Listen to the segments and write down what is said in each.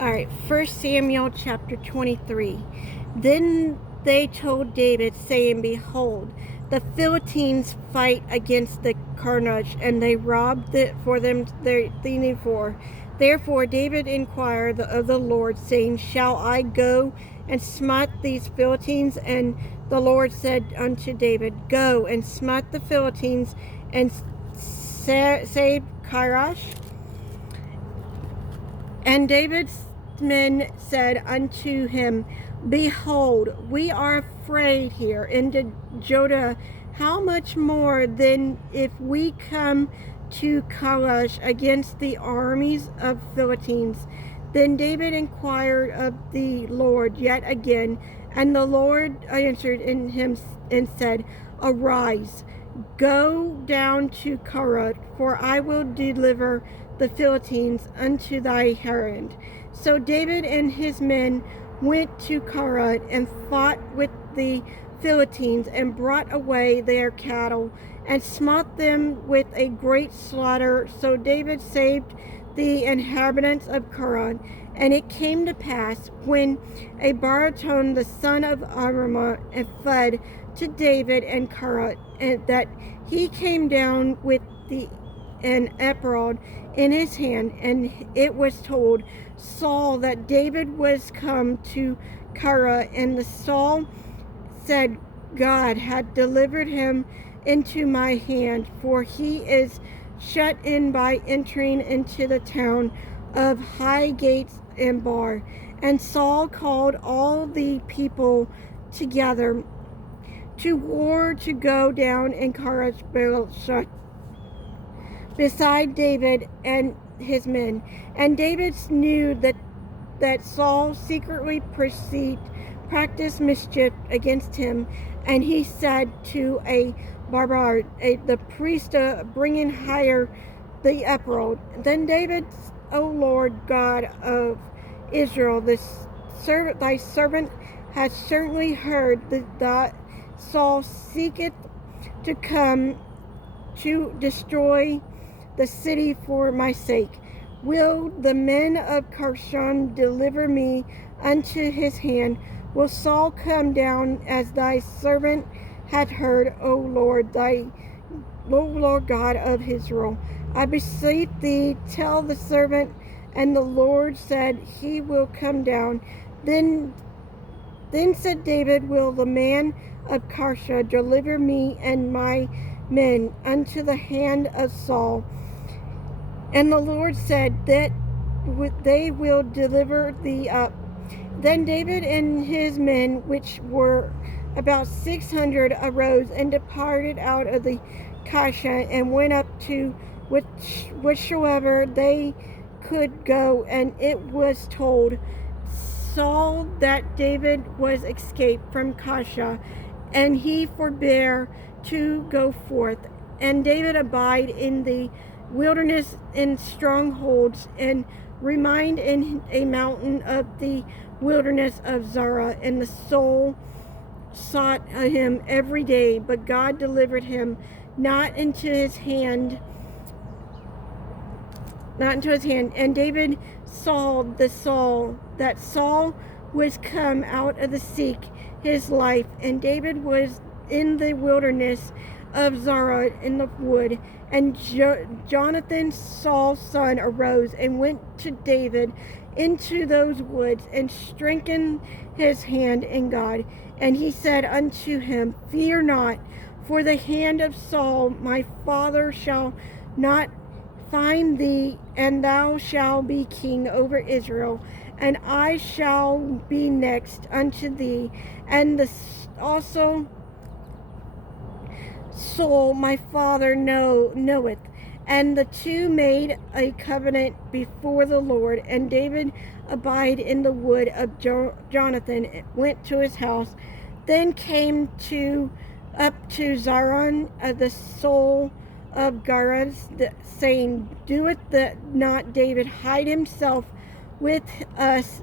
All right, 1 Samuel chapter 23. Then they told David, saying, Behold, the Philistines fight against the Carnage, and they robbed it for them their thieving for. Therefore David inquired of the Lord, saying, Shall I go and smite these Philistines? And the Lord said unto David, Go and smite the Philistines, and save Kairosh. And David's men said unto him, Behold, we are afraid here in Judah. How much more then if we come to Kairosh against the armies of Philistines? Then David inquired of the Lord yet again, and the Lord answered in him and said, Arise, go down to Kairosh, for I will deliver the Philistines unto thy hand. So David and his men went to Kairosh and fought with the Philistines, and brought away their cattle, and smote them with a great slaughter. So David saved the inhabitants of Kairosh. And it came to pass, when Abaraton the son of Aramah fled to David and Kairosh, and that he came down with an ephod in his hand, and it was told Saul that David was come to Kairosh, and the Saul said, God had delivered him into my hand, for he is shut in by entering into the town of high gates and bar. And Saul called all the people together to war to go down and Kairosh beside David and his men. And David knew that Saul secretly practiced mischief against him, and he said to a barber, the priest, bringing higher the ephod. Then David, O Lord God of Israel, thy servant has certainly heard that Saul seeketh to come to destroy the city for my sake. Will the men of Carshon deliver me unto his hand? Will Saul come down as thy servant hath heard, O Lord God of Israel? I beseech thee, tell the servant. And the Lord said, He will come down. Then said David, Will the man of Carshon deliver me and my men unto the hand of Saul? And the Lord said, That they will deliver thee up. Then David and his men, which were about 600, arose and departed out of the Carshon, and went up to whichsoever they could go. And it was told Saul that David was escaped from Carshon, and he forbore to go forth. And David abide in the wilderness in strongholds, and remained in a mountain of the wilderness of Zara. And the soul sought him every day, but God delivered him not into his hand. And David saw that Saul was come out of the seek his life, and David was in the wilderness of Zara in the wood. And Jonathan, Saul's son, arose and went to David into those woods, and strengthened his hand in God. And he said unto him, Fear not, for the hand of Saul my father shall not find thee, and thou shalt be king over Israel, and I shall be next unto thee. And also Saul my father knoweth. And the two made a covenant before the Lord. And David abide in the wood of Jonathan, went to his house, then came up to Zaron, the soul of Gareth, saying, Doeth not David hide himself with us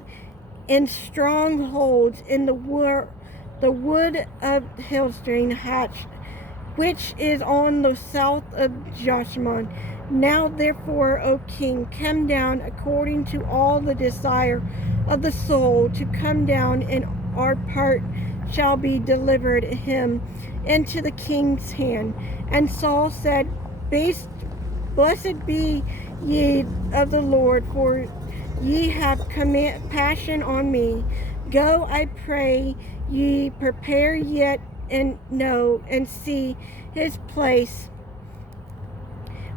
in strongholds in the wood of Hillstream Hatch, which is on the south of Joshimon? Now therefore, O king, come down according to all the desire of the soul, to come down, and our part shall be delivered him into the king's hand. And Saul said, Blessed be ye of the Lord, for ye have compassion on me. Go, I pray ye, prepare yet, and know and see his place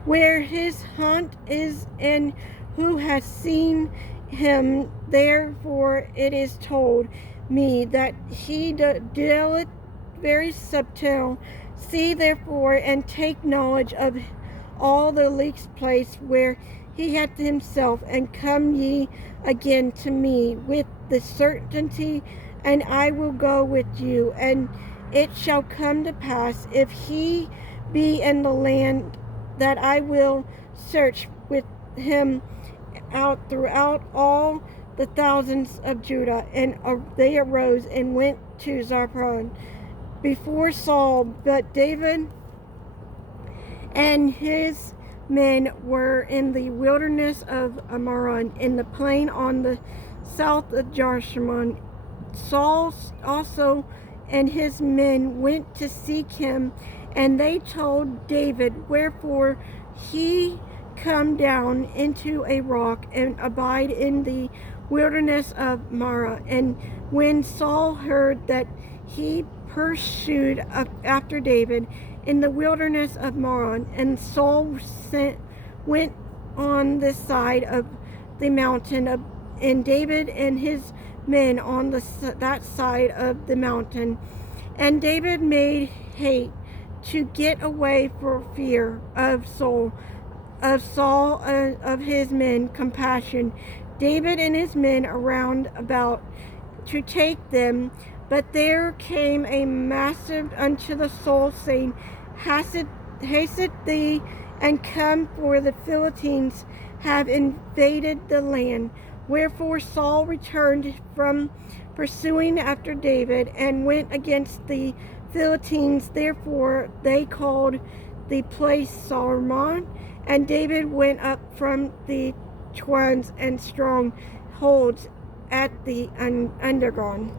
where his haunt is, and who has seen him. Therefore it is told me that he dealeth very subtle. See therefore, and take knowledge of all the least place where he hath himself, and come ye again to me with the certainty, and I will go with you. And it shall come to pass, if he be in the land, that I will search with him out throughout all the thousands of Judah. And they arose and went to Zarephath before Saul. But David and his men were in the wilderness of Amaron, in the plain on the south of Jeshimon. Saul also and his men went to seek him, and they told David, Wherefore he come down into a rock and abide in the wilderness of Mara. And when Saul heard that he pursued after David in the wilderness of Mara, and Saul went on this side of the mountain, and David and his men on that side of the mountain. And David made haste to get away for fear of Saul, of his men compassion. David and his men around about to take them. But there came a massive unto the Saul, saying, Haste thee, and come, for the Philistines have invaded the land. Wherefore Saul returned from pursuing after David, and went against the Philistines. Therefore they called the place Salmon. And David went up from the twins and strongholds at the underground.